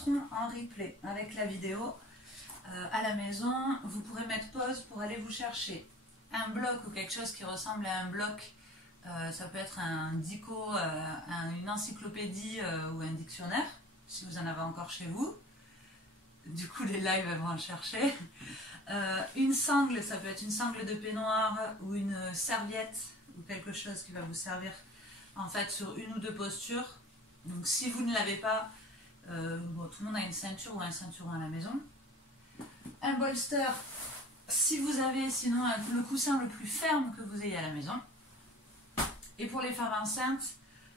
seront en replay avec la vidéo à la maison. Vous pourrez mettre pause pour aller vous chercher un bloc ou quelque chose qui ressemble à un bloc. Ça peut être un dico, une encyclopédie ou un dictionnaire, si vous en avez encore chez vous. Du coup, les lives elles vont en chercher. Une sangle, ça peut être une sangle de peignoir ou une serviette ou quelque chose qui va vous servir en fait sur une ou deux postures. Donc si vous ne l'avez pas, bon, tout le monde a une ceinture ou un ceinturon à la maison. Un bolster, si vous avez sinon le coussin le plus ferme que vous ayez à la maison. Et pour les femmes enceintes,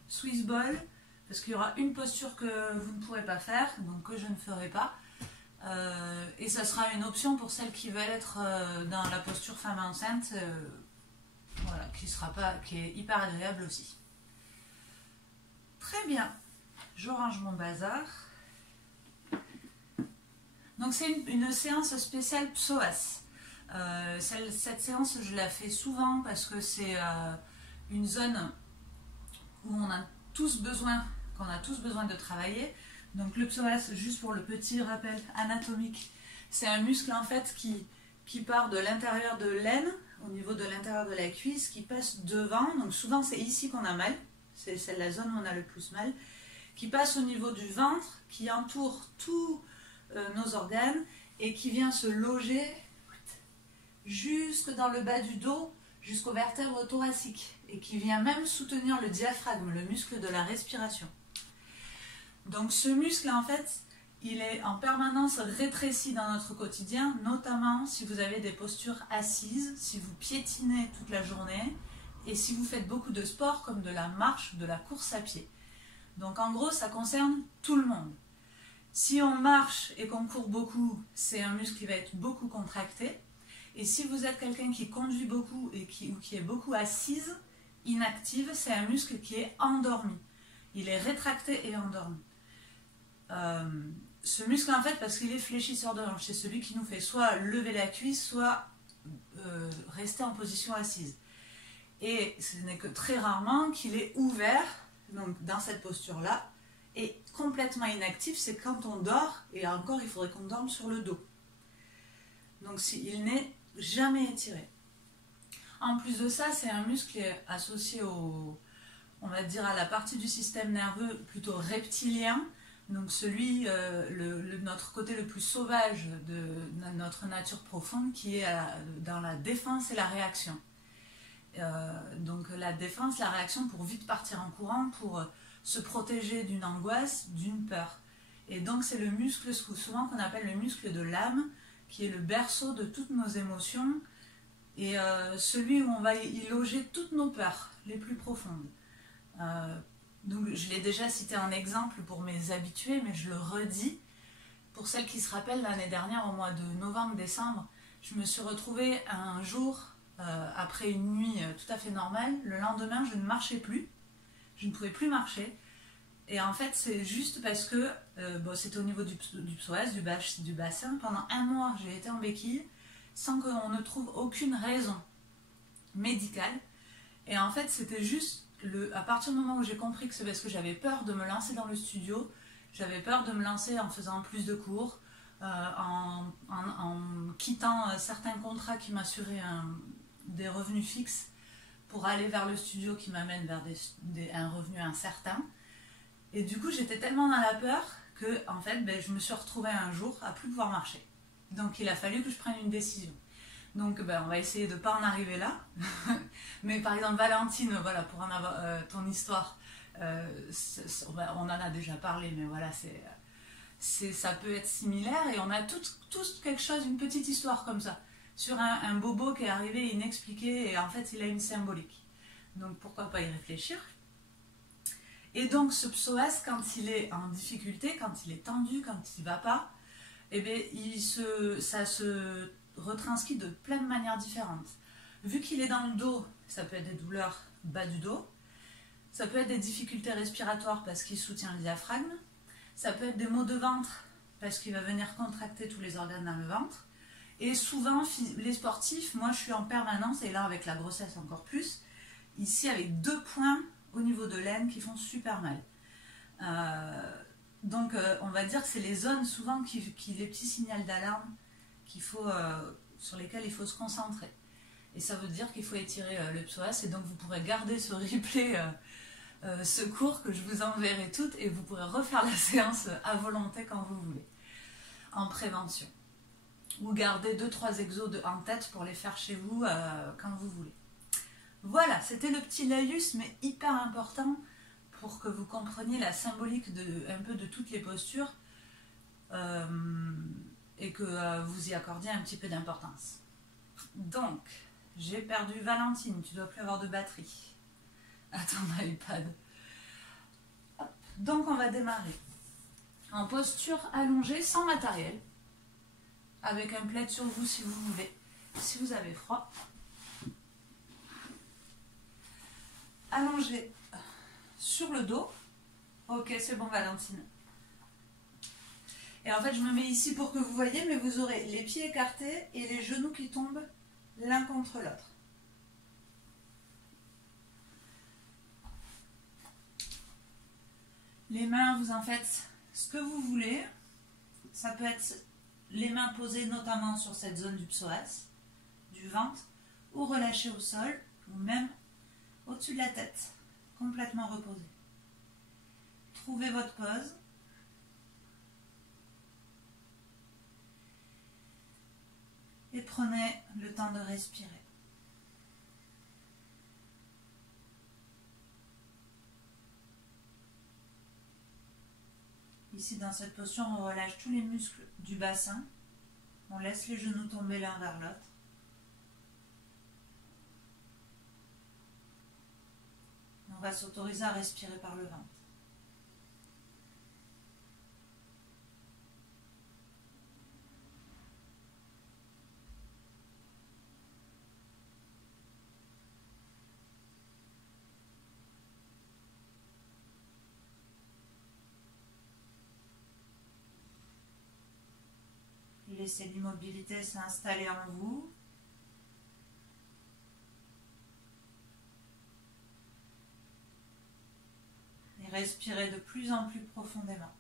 Swiss Ball, parce qu'il y aura une posture que vous ne pourrez pas faire, donc que je ne ferai pas. Et ça sera une option pour celles qui veulent être dans la posture femme enceinte, voilà, qui est hyper agréable aussi. Très bien, je range mon bazar. Donc c'est une séance spéciale psoas. Cette séance, je la fais souvent parce que c'est une zone où on a tous besoin, de travailler. Donc le psoas, juste pour le petit rappel anatomique, c'est un muscle en fait qui part de l'intérieur de l'aine, au niveau de l'intérieur de la cuisse, qui passe devant. Donc souvent c'est ici qu'on a mal, c'est la zone où on a le plus mal, qui passe au niveau du ventre, qui entoure tous nos organes et qui vient se loger jusque dans le bas du dos, jusqu'aux vertèbres thoraciques, et qui vient même soutenir le diaphragme, le muscle de la respiration. Donc ce muscle en fait, il est en permanence rétréci dans notre quotidien, notamment si vous avez des postures assises, si vous piétinez toute la journée et si vous faites beaucoup de sport comme de la marche, de la course à pied. Donc en gros, ça concerne tout le monde. Si on marche et qu'on court beaucoup, c'est un muscle qui va être beaucoup contracté. Et si vous êtes quelqu'un qui conduit beaucoup et qui est beaucoup assise, inactive, c'est un muscle qui est endormi. Il est rétracté et endormi. Ce muscle en fait, parce qu'il est fléchisseur de hanche, c'est celui qui nous fait soit lever la cuisse, soit rester en position assise. Et ce n'est que très rarement qu'il est ouvert, donc dans cette posture-là, et complètement inactif, c'est quand on dort, et encore il faudrait qu'on dorme sur le dos. Donc il n'est jamais étiré. En plus de ça, c'est un muscle qui est associé on va dire à la partie du système nerveux plutôt reptilien, donc celui, notre côté le plus sauvage de notre nature profonde, qui est dans la défense et la réaction. Donc la défense, la réaction pour vite partir en courant, pour se protéger d'une angoisse, d'une peur. Et donc c'est le muscle souvent qu'on appelle le muscle de l'âme, qui est le berceau de toutes nos émotions, et celui où on va y loger toutes nos peurs les plus profondes. Donc je l'ai déjà cité en exemple pour mes habitués, mais je le redis. Pour celles qui se rappellent, l'année dernière, au mois de novembre-décembre, je me suis retrouvée un jour, après une nuit tout à fait normale. Le lendemain, je ne marchais plus, je ne pouvais plus marcher. Et en fait, c'est juste parce que bon, c'était au niveau du psoas, du bassin. Pendant un mois, j'ai été en béquille, sans qu'on ne trouve aucune raison médicale. Et en fait, c'était juste à partir du moment où j'ai compris que c'est parce que j'avais peur de me lancer dans le studio, j'avais peur de me lancer en faisant plus de cours, en quittant certains contrats qui m'assuraient des revenus fixes pour aller vers le studio qui m'amène vers un revenu incertain. Et du coup, j'étais tellement dans la peur que en fait, je me suis retrouvée un jour à plus pouvoir marcher. Donc il a fallu que je prenne une décision. Donc on va essayer de ne pas en arriver là. Mais par exemple, Valentine, voilà, pour en avoir ton histoire, on en a déjà parlé, mais voilà, ça peut être similaire. Et on a tous quelque chose, une petite histoire comme ça, sur un bobo qui est arrivé inexpliqué, et en fait il a une symbolique. Donc pourquoi pas y réfléchir. Et donc ce psoas, quand il est en difficulté, quand il est tendu, quand il ne va pas, eh bien, ça se retranscrit de plein de manières différentes. Vu qu'il est dans le dos, ça peut être des douleurs bas du dos, ça peut être des difficultés respiratoires parce qu'il soutient le diaphragme, ça peut être des maux de ventre parce qu'il va venir contracter tous les organes dans le ventre. Et souvent, les sportifs, moi je suis en permanence, et là avec la grossesse encore plus, ici avec 2 points au niveau de l'aine qui font super mal. Donc on va dire que c'est les zones souvent les petits signaux d'alarme sur lesquels il faut se concentrer. Et ça veut dire qu'il faut étirer le psoas, et donc vous pourrez garder ce replay, ce cours que je vous enverrai toutes, et vous pourrez refaire la séance à volonté quand vous voulez, en prévention. Ou garder 2-3 exos en tête pour les faire chez vous quand vous voulez. Voilà, c'était le petit laïus, mais hyper important pour que vous compreniez la symbolique un peu de toutes les postures et que vous y accordiez un petit peu d'importance. Donc, j'ai perdu Valentine, tu dois plus avoir de batterie à ton iPad. Hop. Donc, on va démarrer en posture allongée, sans matériel, avec un plaid sur vous si vous voulez, si vous avez froid. Allongé sur le dos. Ok, c'est bon Valentine. Et en fait, je me mets ici pour que vous voyez, mais vous aurez les pieds écartés et les genoux qui tombent l'un contre l'autre. Les mains, vous en faites ce que vous voulez. Ça peut être les mains posées notamment sur cette zone du psoas, du ventre, ou relâchées au sol, ou même au-dessus de la tête, complètement reposée. Trouvez votre pose. Et prenez le temps de respirer. Ici, dans cette posture, on relâche tous les muscles du bassin. On laisse les genoux tomber l'un vers l'autre. On va s'autoriser à respirer par le ventre. Laissez l'immobilité s'installer en vous. Et respirez de plus en plus profondément.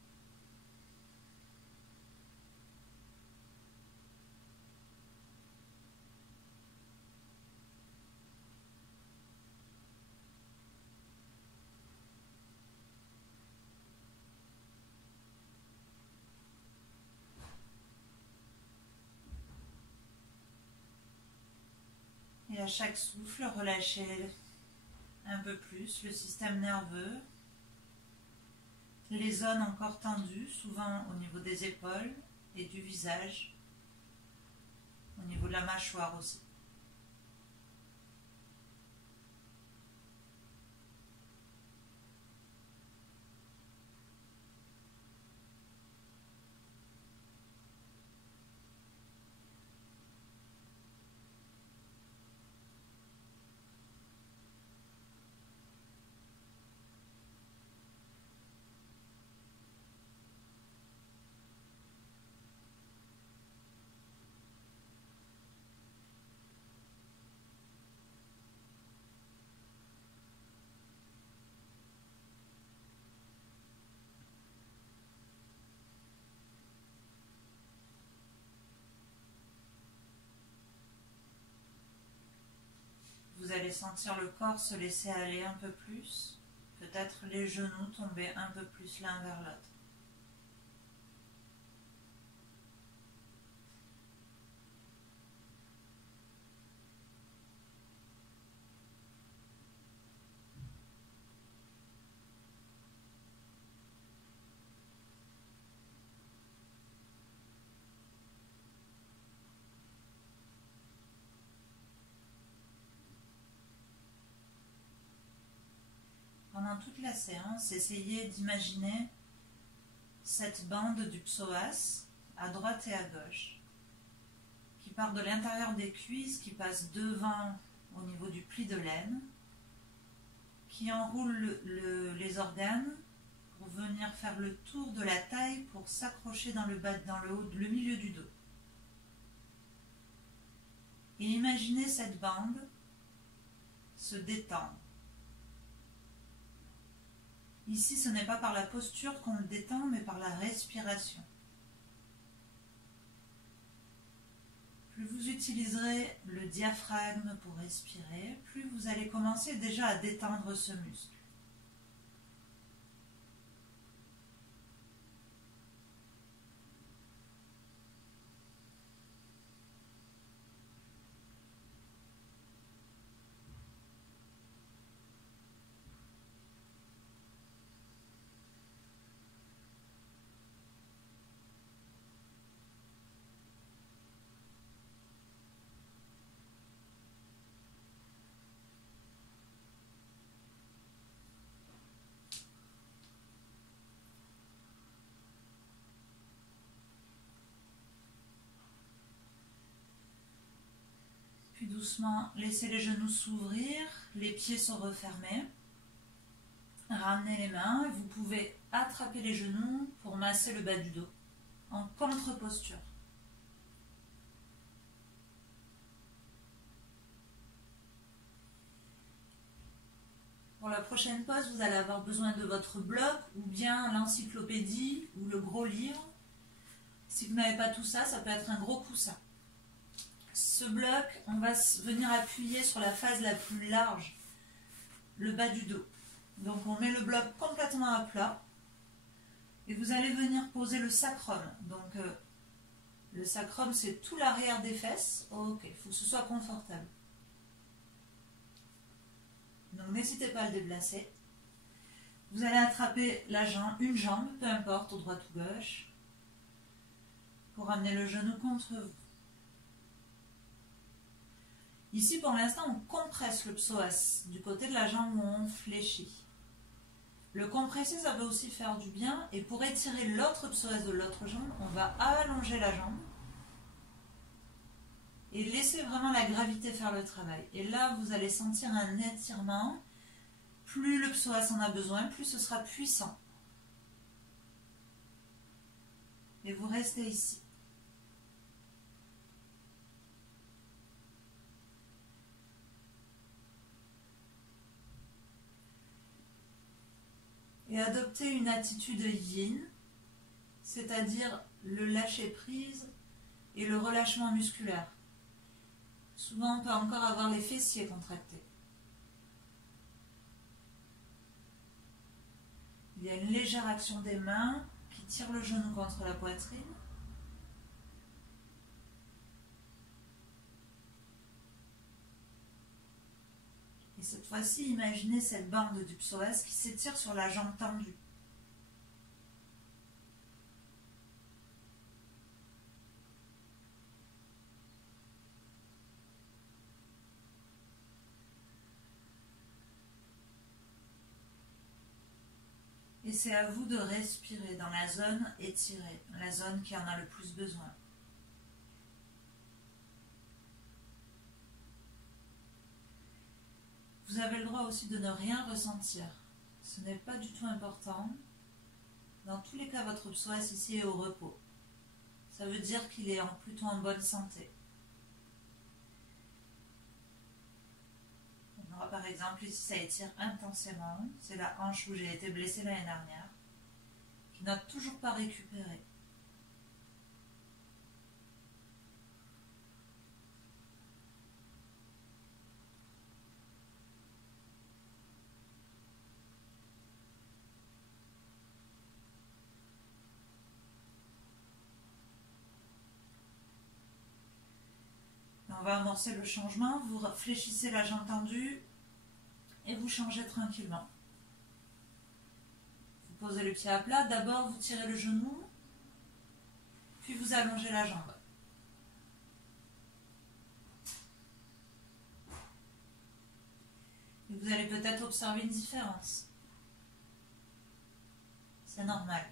Et à chaque souffle, relâchez un peu plus le système nerveux, les zones encore tendues, souvent au niveau des épaules et du visage, au niveau de la mâchoire aussi. Vous allez sentir le corps se laisser aller un peu plus, peut-être les genoux tomber un peu plus l'un vers l'autre. Pendant toute la séance, essayez d'imaginer cette bande du psoas à droite et à gauche qui part de l'intérieur des cuisses, qui passe devant au niveau du pli de l'aine, qui enroule les organes pour venir faire le tour de la taille pour s'accrocher dans le milieu du dos. Et imaginez cette bande se détendre. Ici, ce n'est pas par la posture qu'on le détend, mais par la respiration. Plus vous utiliserez le diaphragme pour respirer, plus vous allez commencer déjà à détendre ce muscle. Puis doucement, laissez les genoux s'ouvrir, les pieds sont refermés. Ramenez les mains et vous pouvez attraper les genoux pour masser le bas du dos en contre-posture. Pour la prochaine pause, vous allez avoir besoin de votre bloc ou bien l'encyclopédie ou le gros livre. Si vous n'avez pas tout ça, ça peut être un gros coussin. Ce bloc, on va venir appuyer sur la face la plus large, le bas du dos. Donc on met le bloc complètement à plat et vous allez venir poser le sacrum. Donc le sacrum, c'est tout l'arrière des fesses. Ok, il faut que ce soit confortable. Donc n'hésitez pas à le déplacer. Vous allez attraper la jambe, une jambe, peu importe, droite ou gauche, pour amener le genou contre vous. Ici, pour l'instant, on compresse le psoas du côté de la jambe où on fléchit. Le compresser, ça peut aussi faire du bien. Et pour étirer l'autre psoas de l'autre jambe, on va allonger la jambe et laisser vraiment la gravité faire le travail. Et là, vous allez sentir un étirement. Plus le psoas en a besoin, plus ce sera puissant. Et vous restez ici. Et adoptez une attitude yin, c'est-à-dire le lâcher-prise et le relâchement musculaire. Souvent, on peut encore avoir les fessiers contractés. Il y a une légère action des mains qui tire le genou contre la poitrine. Et cette fois-ci, imaginez cette bande du psoas qui s'étire sur la jambe tendue. Et c'est à vous de respirer dans la zone étirée, la zone qui en a le plus besoin. Vous avez le droit aussi de ne rien ressentir. Ce n'est pas du tout important. Dans tous les cas, votre psoas ici est au repos. Ça veut dire qu'il est plutôt en bonne santé. On aura par exemple ici, ça étire intensément. C'est la hanche où j'ai été blessée l'année dernière, qui n'a toujours pas récupéré. On va amorcer le changement, vous fléchissez la jambe tendue et vous changez tranquillement. Vous posez le pied à plat, d'abord vous tirez le genou, puis vous allongez la jambe. Et vous allez peut-être observer une différence. C'est normal.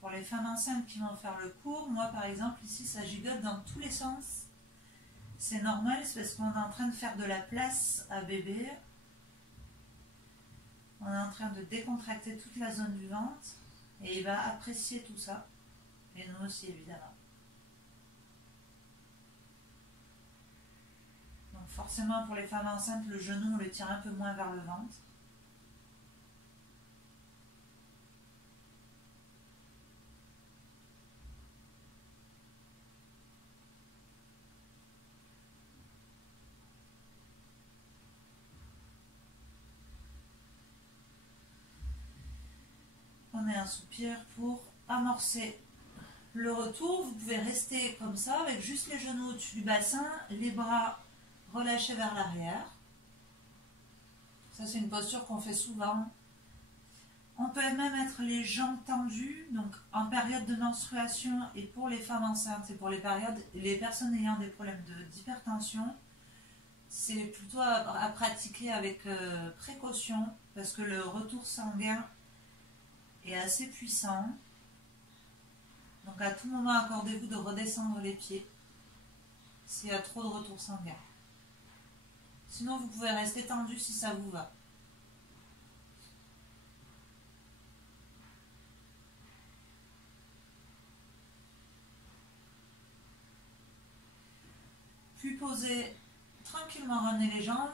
Pour les femmes enceintes qui vont faire le cours, moi par exemple ici ça gigote dans tous les sens. C'est normal, c'est parce qu'on est en train de faire de la place à bébé. On est en train de décontracter toute la zone du ventre et il va apprécier tout ça. Et nous aussi, évidemment. Donc forcément, pour les femmes enceintes, le genou, on le tire un peu moins vers le ventre. Prenez un soupir pour amorcer le retour. Vous pouvez rester comme ça avec juste les genoux au-dessus du bassin, les bras relâchés vers l'arrière. Ça, c'est une posture qu'on fait souvent. On peut même mettre les jambes tendues, donc en période de menstruation et pour les femmes enceintes et pour les personnes ayant des problèmes d'hypertension. C'est plutôt à pratiquer avec précaution parce que le retour sanguin est assez puissant. Donc à tout moment, accordez-vous de redescendre les pieds s'il y a trop de retour sanguin. Sinon, vous pouvez rester tendu si ça vous va. Puis posez tranquillement, ramenez les jambes,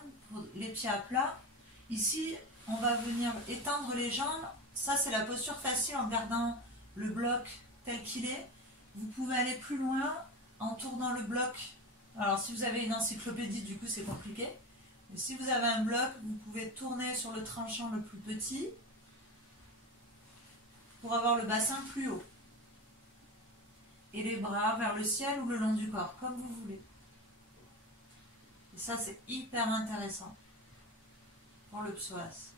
les pieds à plat. Ici, on va venir étendre les jambes. Ça, c'est la posture facile en gardant le bloc tel qu'il est. Vous pouvez aller plus loin en tournant le bloc. Alors, si vous avez une encyclopédie, du coup, c'est compliqué. Mais si vous avez un bloc, vous pouvez tourner sur le tranchant le plus petit pour avoir le bassin plus haut. Et les bras vers le ciel ou le long du corps, comme vous voulez. Et ça, c'est hyper intéressant pour le psoas.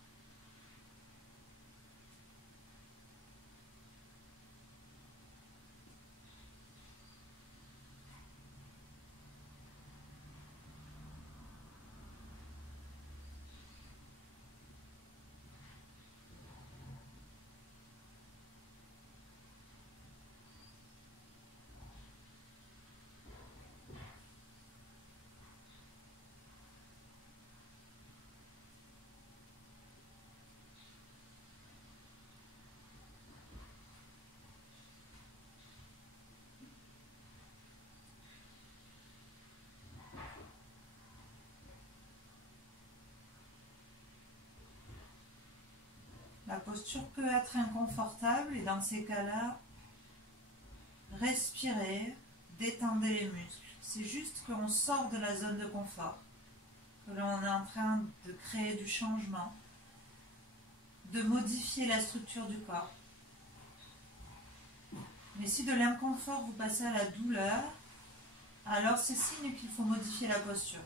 La posture peut être inconfortable et dans ces cas-là, respirez, détendez les muscles. C'est juste qu'on sort de la zone de confort, que l'on est en train de créer du changement, de modifier la structure du corps. Mais si de l'inconfort vous passez à la douleur, alors c'est signe qu'il faut modifier la posture.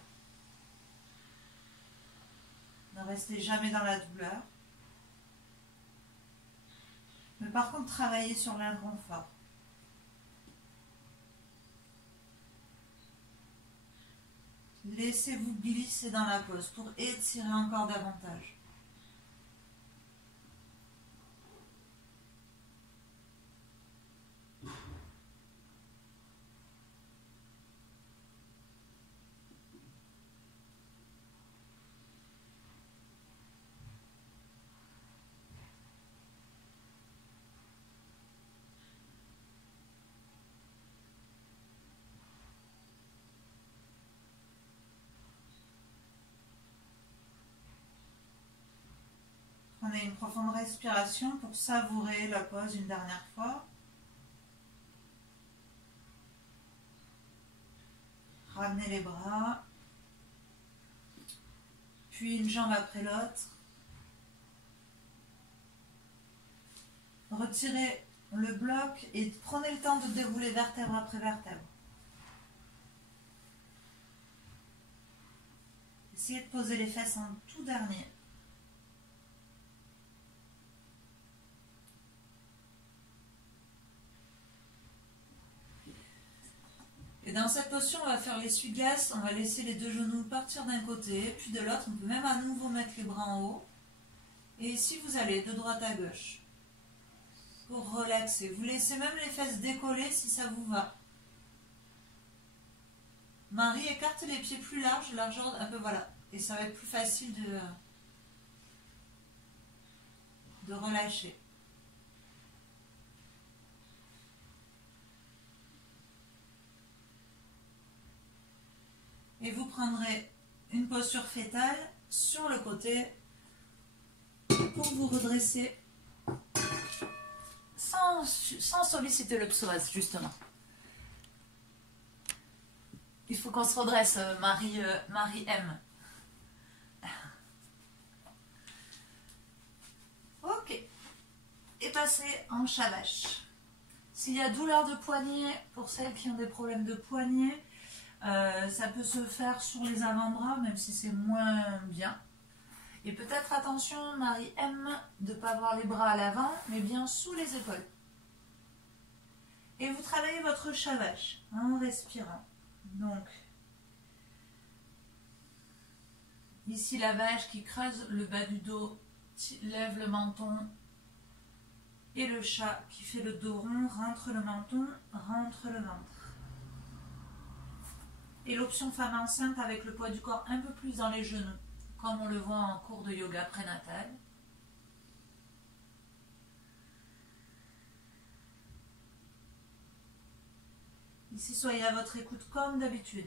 Ne restez jamais dans la douleur. Mais par contre, travaillez sur l'inconfort. Laissez-vous glisser dans la pose pour étirer encore davantage. Prenez une profonde respiration pour savourer la pause une dernière fois. Ramenez les bras, puis une jambe après l'autre. Retirez le bloc et prenez le temps de dérouler vertèbre après vertèbre. Essayez de poser les fesses en tout dernier. Et dans cette posture, on va faire l'essuie-glace, on va laisser les deux genoux partir d'un côté, puis de l'autre. On peut même à nouveau mettre les bras en haut. Et ici, vous allez de droite à gauche pour relaxer. Vous laissez même les fesses décoller si ça vous va. Marie, écarte les pieds plus larges, largeur un peu, voilà. Et ça va être plus facile de relâcher. Et vous prendrez une posture fétale sur le côté pour vous redresser sans solliciter le psoas, justement. Il faut qu'on se redresse, Marie M. Ok. Et passer en shavash. S'il y a douleur de poignet, pour celles qui ont des problèmes de poignet, ça peut se faire sur les avant-bras, même si c'est moins bien. Et peut-être attention, Marie M, de ne pas avoir les bras à l'avant, mais bien sous les épaules. Et vous travaillez votre shavash en respirant. Donc, ici la vache qui creuse le bas du dos, lève le menton. Et le chat qui fait le dos rond, rentre le menton, rentre le ventre. Et l'option femme enceinte avec le poids du corps un peu plus dans les genoux, comme on le voit en cours de yoga prénatal. Ici, soyez à votre écoute comme d'habitude.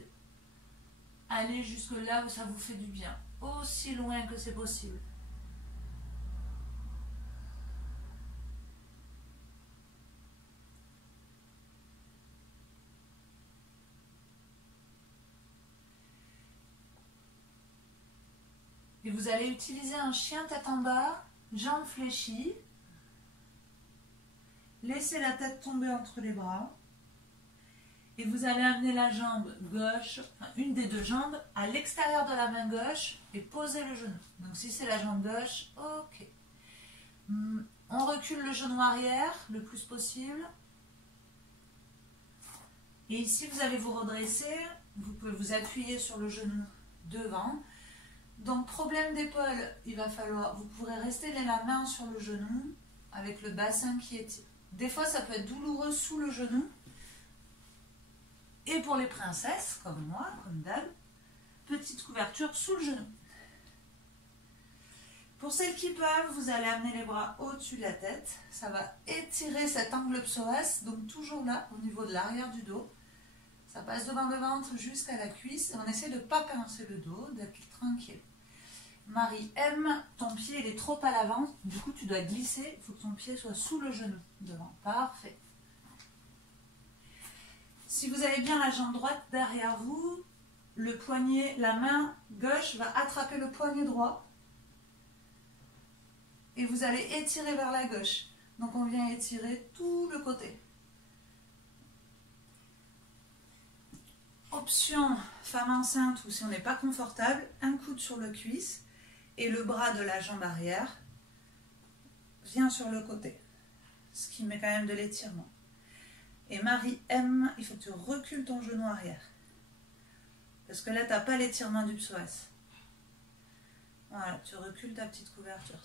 Allez jusque là où ça vous fait du bien, aussi loin que c'est possible. Et vous allez utiliser un chien tête en bas, jambes fléchies. Laissez la tête tomber entre les bras. Et vous allez amener la jambe gauche, enfin une des deux jambes, à l'extérieur de la main gauche et poser le genou. Donc si c'est la jambe gauche, ok. On recule le genou arrière le plus possible. Et ici, vous allez vous redresser. Vous pouvez vous appuyer sur le genou devant. Donc, problème d'épaule, il va falloir, vous pourrez rester la main sur le genou avec le bassin qui est... Des fois, ça peut être douloureux sous le genou. Et pour les princesses, comme moi, comme d'hab, petite couverture sous le genou. Pour celles qui peuvent, vous allez amener les bras au-dessus de la tête. Ça va étirer cet angle psoas, donc toujours là, au niveau de l'arrière du dos. Ça passe devant le ventre jusqu'à la cuisse. Et on essaie de ne pas pincer le dos, d'être tranquille. Marie M, ton pied il est trop à l'avant. Du coup, tu dois glisser. Il faut que ton pied soit sous le genou devant. Parfait. Si vous avez bien la jambe droite derrière vous, le poignet, la main gauche va attraper le poignet droit. Et vous allez étirer vers la gauche. Donc on vient étirer tout le côté. Option femme enceinte ou si on n'est pas confortable, un coude sur le cuisse et le bras de la jambe arrière vient sur le côté. Ce qui met quand même de l'étirement. Et Marie M, il faut que tu recules ton genou arrière. Parce que là, tu n'as pas l'étirement du psoas. Voilà, tu recules ta petite couverture.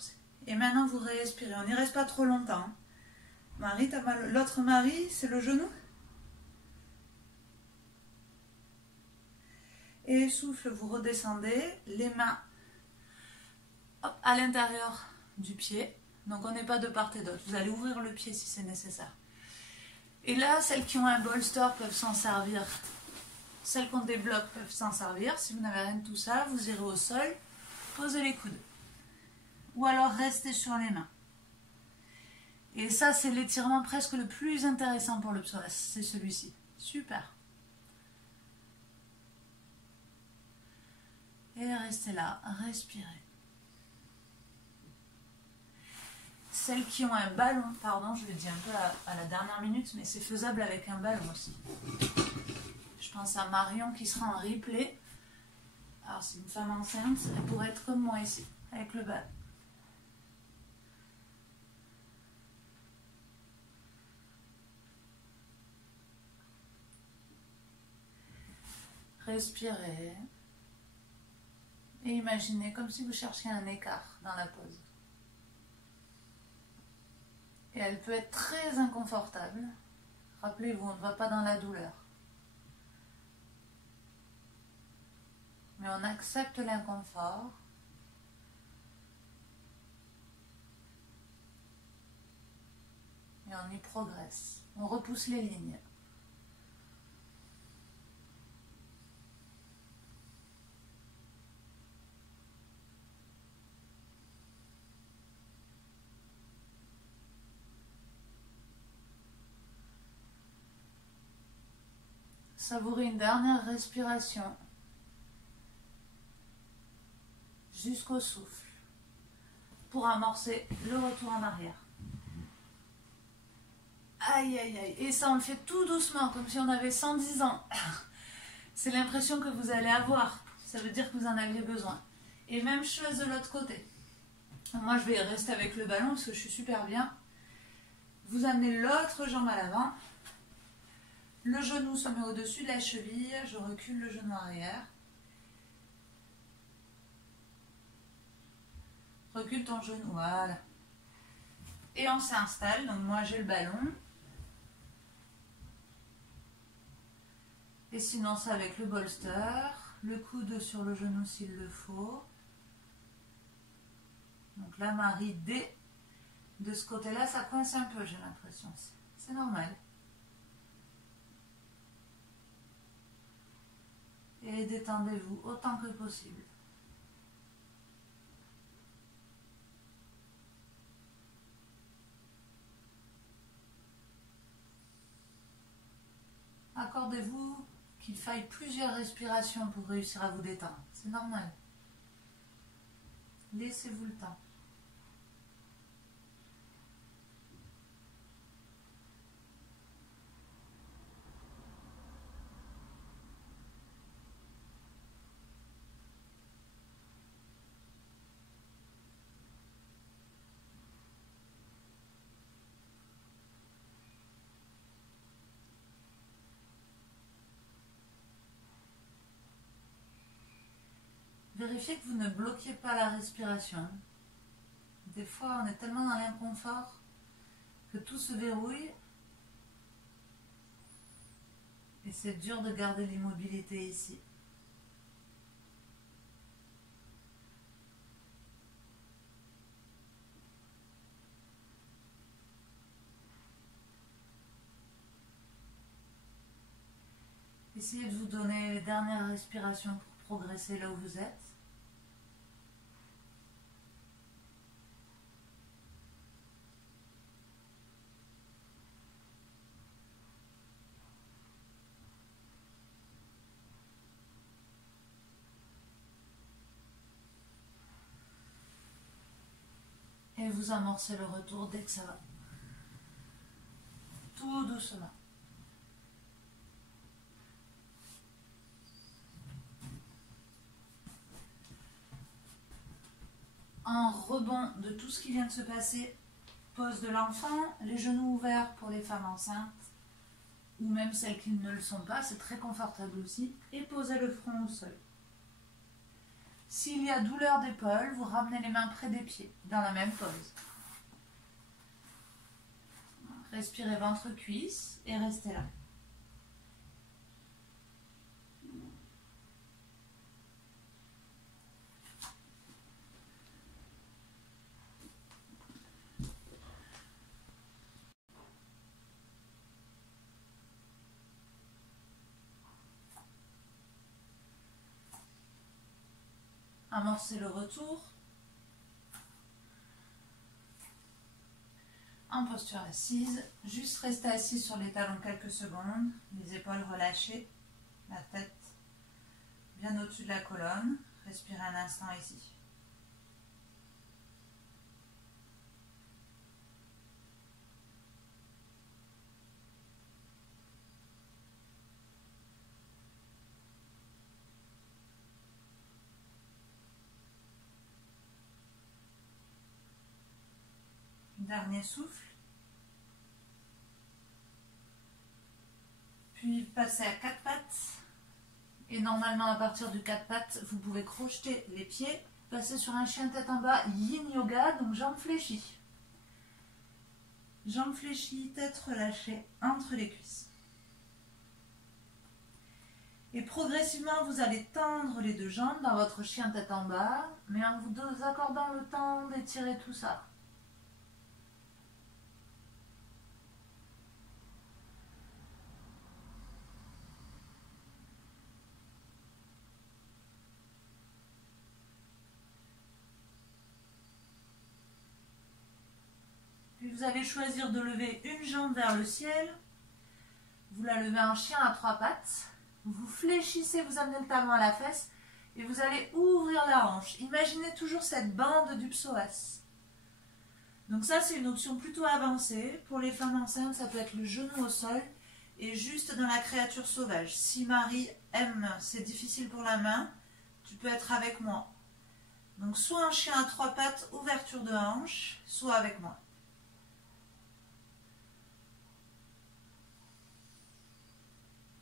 Et maintenant, vous respirez. On n'y reste pas trop longtemps. Marie, t'as mal. L'autre Marie, c'est le genou. Et souffle, vous redescendez. Les mains hop, à l'intérieur du pied. Donc, on n'est pas de part et d'autre. Vous allez ouvrir le pied si c'est nécessaire. Et là, celles qui ont un bolster peuvent s'en servir. Celles qui ont des blocs peuvent s'en servir. Si vous n'avez rien de tout ça, vous irez au sol, posez les coudes. Ou alors restez sur les mains. Et ça, c'est l'étirement presque le plus intéressant pour le psoas. C'est celui-ci. Super. Et restez là, respirez. Celles qui ont un ballon, pardon, je le dis un peu à la dernière minute, mais c'est faisable avec un ballon aussi. Je pense à Marion qui sera en replay. Alors c'est une femme enceinte, elle pourrait être comme moi ici, avec le ballon. Respirez. Et imaginez comme si vous cherchiez un écart dans la pose. Et elle peut être très inconfortable. Rappelez-vous, on ne va pas dans la douleur. Mais on accepte l'inconfort. Et on y progresse. On repousse les lignes. Savourez une dernière respiration jusqu'au souffle pour amorcer le retour en arrière. Aïe aïe aïe, et ça on le fait tout doucement comme si on avait 110 ans. C'est l'impression que vous allez avoir, ça veut dire que vous en aviez besoin. Et même chose de l'autre côté. Moi je vais rester avec le ballon parce que je suis super bien. Vous amenez l'autre jambe à l'avant. Le genou se met au-dessus de la cheville, je recule le genou arrière. Recule ton genou, voilà. Et on s'installe, donc moi j'ai le ballon. Et sinon c'est avec le bolster, le coude sur le genou s'il le faut. Donc là Marie D, de ce côté-là ça coince un peu j'ai l'impression, c'est normal. Et détendez-vous autant que possible. Accordez-vous qu'il faille plusieurs respirations pour réussir à vous détendre. C'est normal. Laissez-vous le temps. Vérifiez que vous ne bloquiez pas la respiration. Des fois, on est tellement dans l'inconfort que tout se verrouille et c'est dur de garder l'immobilité ici. Essayez de vous donner les dernières respirations pour progresser là où vous êtes. Et vous amorcez le retour dès que ça va. Tout doucement. En rebond de tout ce qui vient de se passer, pose de l'enfant, les genoux ouverts pour les femmes enceintes, ou même celles qui ne le sont pas, c'est très confortable aussi, et posez le front au sol. S'il y a douleur d'épaule, vous ramenez les mains près des pieds, dans la même pose. Respirez ventre-cuisse et restez là. Amorcez le retour. En posture assise, juste rester assis sur les talons quelques secondes, les épaules relâchées, la tête bien au-dessus de la colonne. Respirez un instant ici. Dernier souffle. Puis passez à quatre pattes. Et normalement, à partir du quatre pattes, vous pouvez crocheter les pieds. Passer sur un chien tête en bas, yin yoga, donc jambes fléchies. Jambes fléchies, tête relâchée entre les cuisses. Et progressivement, vous allez tendre les deux jambes dans votre chien tête en bas, mais en vous accordant le temps d'étirer tout ça. Puis vous allez choisir de lever une jambe vers le ciel. Vous la levez en chien à 3 pattes. Vous fléchissez, vous amenez le talon à la fesse et vous allez ouvrir la hanche. Imaginez toujours cette bande du psoas. Donc ça, c'est une option plutôt avancée. Pour les femmes enceintes, ça peut être le genou au sol et juste dans la créature sauvage. Si Marie aime, c'est difficile pour la main, tu peux être avec moi. Donc soit un chien à 3 pattes, ouverture de hanche, soit avec moi.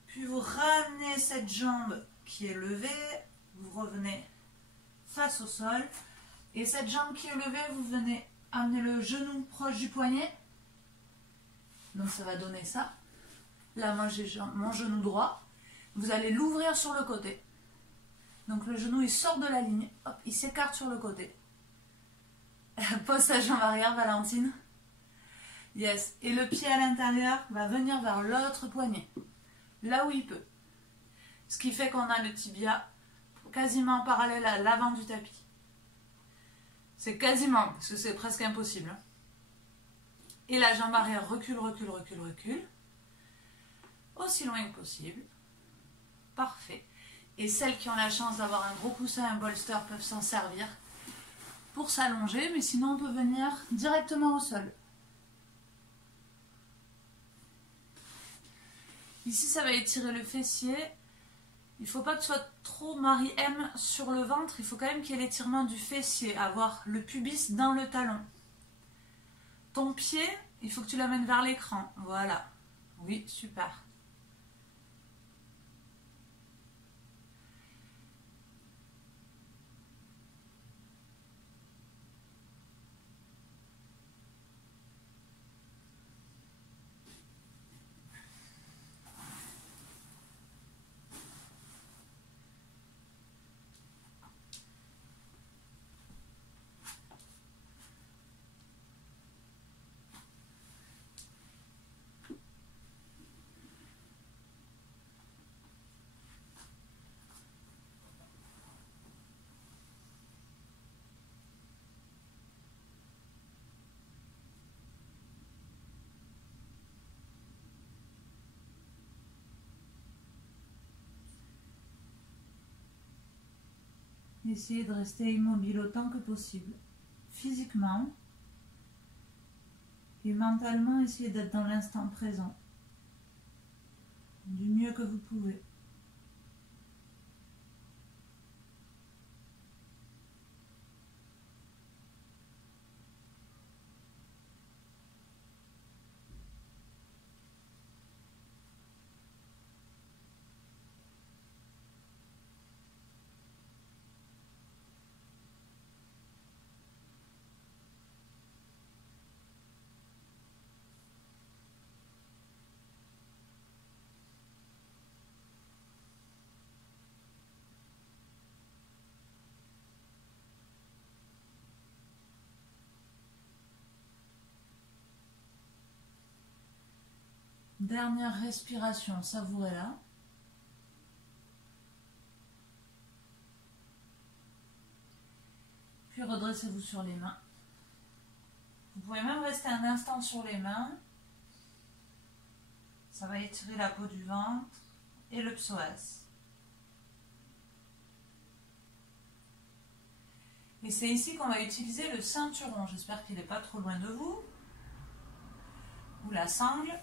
Puis vous ramenez cette jambe qui est levée, vous revenez face au sol. Et cette jambe qui est levée, vous venez amener le genou proche du poignet. Donc ça va donner ça. Là, moi j'ai mon genou droit. Vous allez l'ouvrir sur le côté. Donc le genou il sort de la ligne, hop, il s'écarte sur le côté. Pose sa jambe arrière, Valentine. Yes. Et le pied à l'intérieur va venir vers l'autre poignet. Là où il peut. Ce qui fait qu'on a le tibia quasiment parallèle à l'avant du tapis. C'est quasiment, parce que c'est presque impossible. Et la jambe arrière recule, recule, recule, recule. Aussi loin que possible. Parfait. Et celles qui ont la chance d'avoir un gros coussin, un bolster, peuvent s'en servir pour s'allonger. Mais sinon, on peut venir directement au sol. Ici, ça va étirer le fessier. Il ne faut pas que tu sois trop Marie M sur le ventre. Il faut quand même qu'il y ait l'étirement du fessier. Avoir le pubis dans le talon. Ton pied, il faut que tu l'amènes vers l'écran. Voilà. Oui, super. Essayez de rester immobile autant que possible, physiquement et mentalement, essayez d'être dans l'instant présent, du mieux que vous pouvez. Dernière respiration, savourez-la. Puis redressez-vous sur les mains. Vous pouvez même rester un instant sur les mains. Ça va étirer la peau du ventre et le psoas. Et c'est ici qu'on va utiliser le ceinturon. J'espère qu'il n'est pas trop loin de vous. Ou la sangle.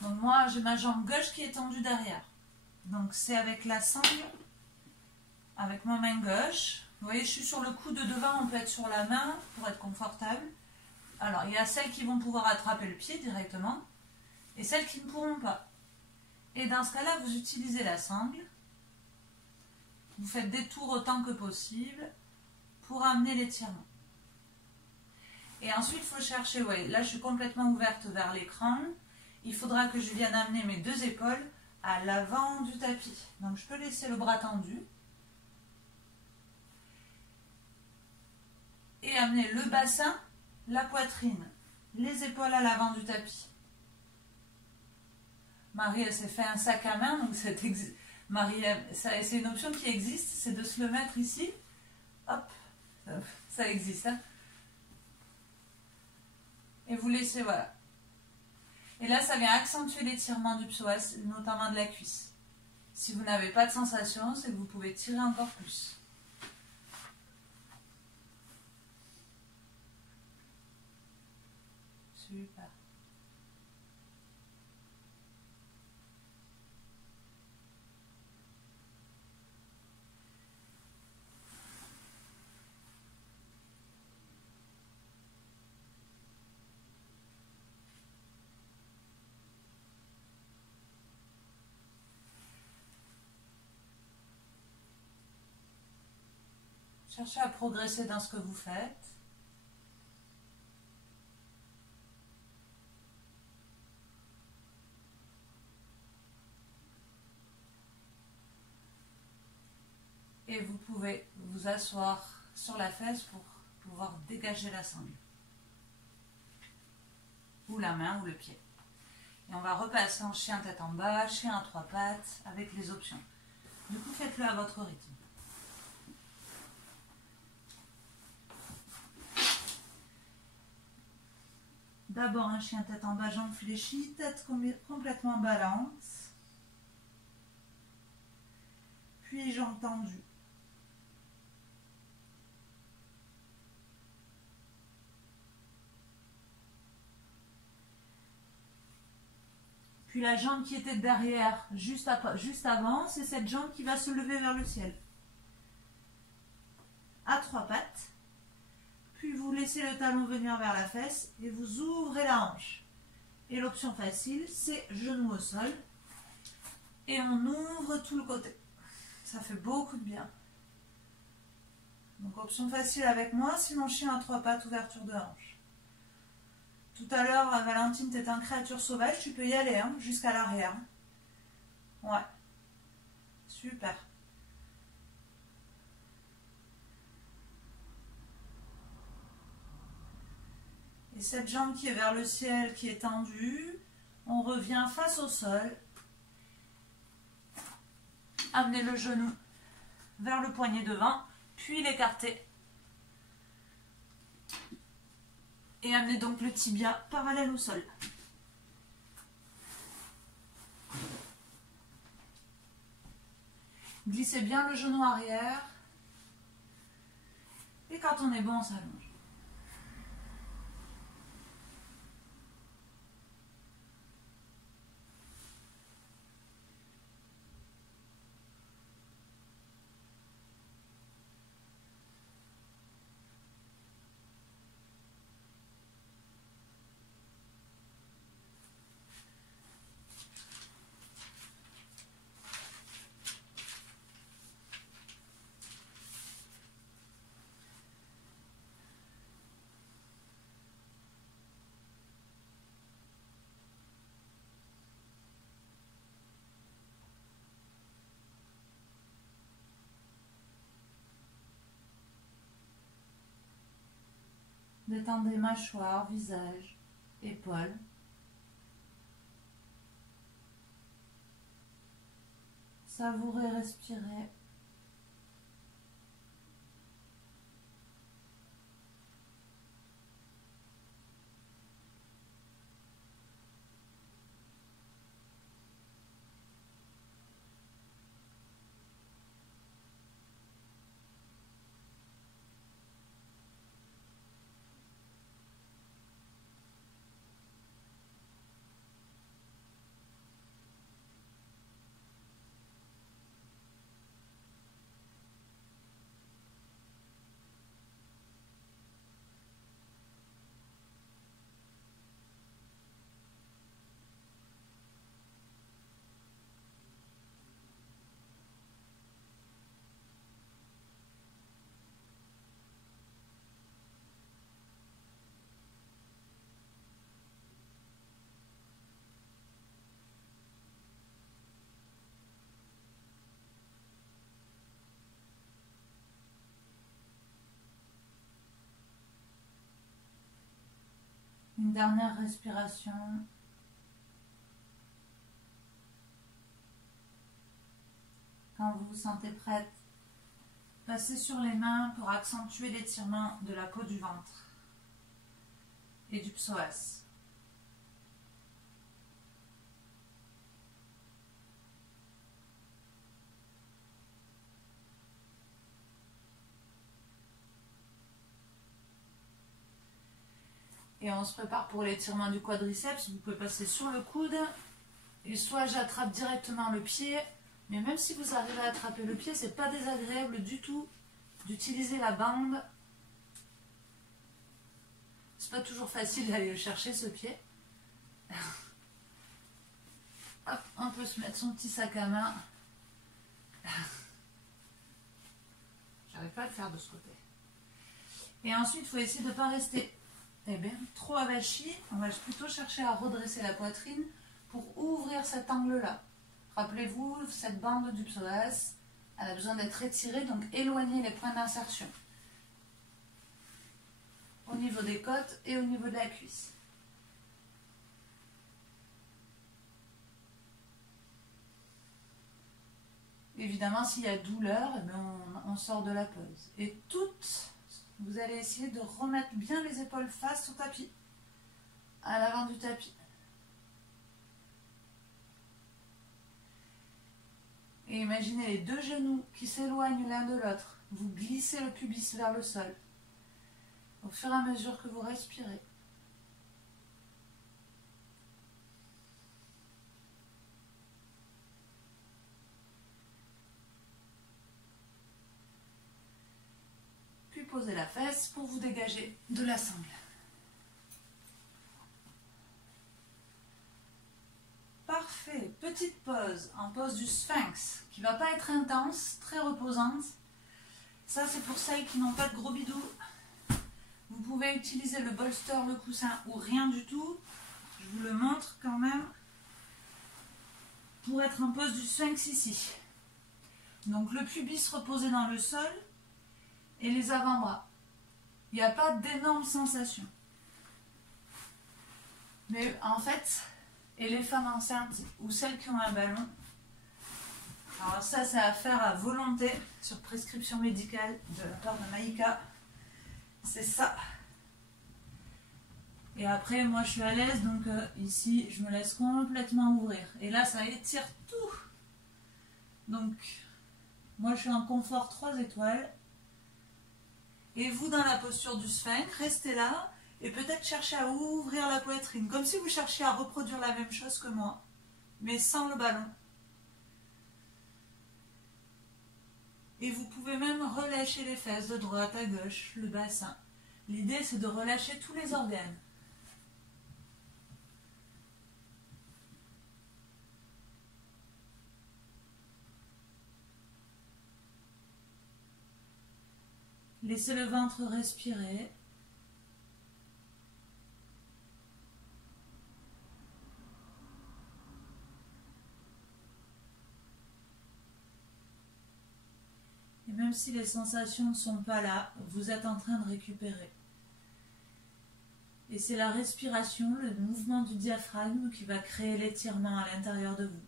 Donc moi, j'ai ma jambe gauche qui est tendue derrière. Donc c'est avec la sangle, avec ma main gauche. Vous voyez, je suis sur le coude de devant, on peut être sur la main pour être confortable. Alors, il y a celles qui vont pouvoir attraper le pied directement et celles qui ne pourront pas. Et dans ce cas-là, vous utilisez la sangle. Vous faites des tours autant que possible pour amener l'étirement. Et ensuite, il faut chercher, ouais, là je suis complètement ouverte vers l'écran. Il faudra que je vienne amener mes 2 épaules à l'avant du tapis. Donc je peux laisser le bras tendu. Et amener le bassin, la poitrine, les épaules à l'avant du tapis. Marie, elle s'est fait un sac à main, donc Marie, c'est une option qui existe, c'est de se le mettre ici. Hop, ça existe. Hein. Et vous laissez, voilà. Et là, ça vient accentuer l'étirement du psoas, notamment de la cuisse. Si vous n'avez pas de sensation, c'est que vous pouvez tirer encore plus. Super. Cherchez à progresser dans ce que vous faites. Et vous pouvez vous asseoir sur la fesse pour pouvoir dégager la sangle. Ou la main ou le pied. Et on va repasser en chien tête en bas, chien à 3 pattes, avec les options. Du coup, faites-le à votre rythme. D'abord un chien tête en bas, jambes fléchies, tête complètement balance. Puis jambes tendues. Puis la jambe qui était derrière, juste avant, c'est cette jambe qui va se lever vers le ciel. À 3 pattes. Puis vous laissez le talon venir vers la fesse et vous ouvrez la hanche. Et l'option facile, c'est genou au sol. Et on ouvre tout le côté. Ça fait beaucoup de bien. Donc option facile avec moi, sinon chien à 3 pattes, ouverture de hanche. Tout à l'heure, Valentine, t'es une créature sauvage, tu peux y aller hein, jusqu'à l'arrière. Ouais. Super. Et cette jambe qui est vers le ciel, qui est tendue, on revient face au sol. Amenez le genou vers le poignet devant, puis l'écarter. Et amenez donc le tibia parallèle au sol. Glissez bien le genou arrière. Et quand on est bon, on s'allonge. Détendez mâchoire, visage, épaules. Savourez, respirez. Une dernière respiration. Quand vous vous sentez prête, passez sur les mains pour accentuer l'étirement de la peau du ventre. et du psoas. Et on se prépare pour l'étirement du quadriceps. Vous pouvez passer sur le coude. Et soit j'attrape directement le pied. Mais même si vous arrivez à attraper le pied, c'est pas désagréable du tout d'utiliser la bande. C'est pas toujours facile d'aller le chercher, ce pied. Hop, on peut se mettre son petit sac à main. J'arrive pas à le faire de ce côté. Et ensuite, il faut essayer de ne pas rester trop avachi. On va plutôt chercher à redresser la poitrine pour ouvrir cet angle-là. Rappelez-vous, cette bande du psoas, elle a besoin d'être étirée, donc éloignez les points d'insertion. Au niveau des côtes et au niveau de la cuisse. Évidemment, s'il y a douleur, on sort de la pose. Et vous allez essayer de remettre bien les épaules face au tapis, à l'avant du tapis. Et imaginez les deux genoux qui s'éloignent l'un de l'autre. Vous glissez le pubis vers le sol, au fur et à mesure que vous respirez. Puis posez la fesse pour vous dégager de la sangle. Parfait. Petite pause, en pose du sphinx, qui ne va pas être intense, très reposante. Ça, c'est pour celles qui n'ont pas de gros bidou. Vous pouvez utiliser le bolster, le coussin ou rien du tout. Je vous le montre quand même. Pour être en pose du sphinx ici. Donc le pubis reposé dans le sol et les avant-bras. Il n'y a pas d'énormes sensations. Mais en fait, et les femmes enceintes ou celles qui ont un ballon, alors ça c'est à faire à volonté sur prescription médicale de la part de Maïka. C'est ça. Et après moi je suis à l'aise, donc ici je me laisse complètement ouvrir. Et là ça étire tout. Donc moi je suis en confort 3 étoiles. Et vous dans la posture du sphinx, restez là et peut-être cherchez à ouvrir la poitrine. Comme si vous cherchiez à reproduire la même chose que moi, mais sans le ballon. Et vous pouvez même relâcher les fesses de droite à gauche, le bassin. L'idée c'est de relâcher tous les organes. Laissez le ventre respirer. Et même si les sensations ne sont pas là, vous êtes en train de récupérer. Et c'est la respiration, le mouvement du diaphragme qui va créer l'étirement à l'intérieur de vous.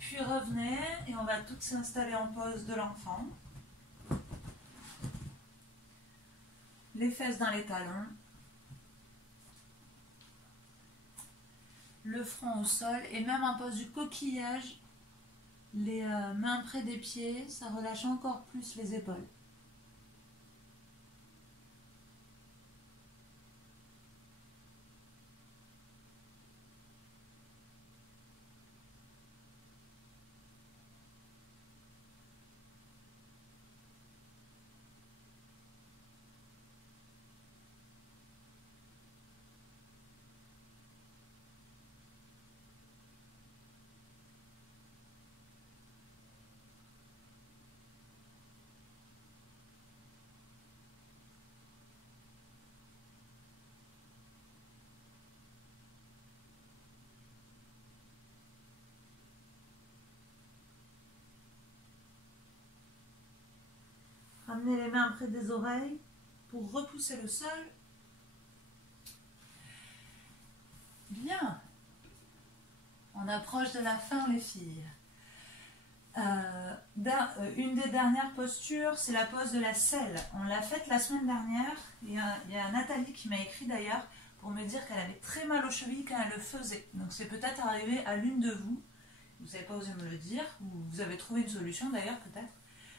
Puis revenez et on va toutes s'installer en pose de l'enfant. Les fesses dans les talons. Le front au sol et même en pose du coquillage, les mains près des pieds, ça relâche encore plus les épaules. Ramenez les mains près des oreilles pour repousser le sol. Bien. On approche de la fin, les filles. Une des dernières postures, c'est la pose de la selle. On l'a faite la semaine dernière. Il y a Nathalie qui m'a écrit d'ailleurs pour me dire qu'elle avait très mal aux chevilles quand elle le faisait. Donc c'est peut-être arrivé à l'une de vous. Vous n'avez pas osé me le dire, ou vous avez trouvé une solution d'ailleurs peut-être.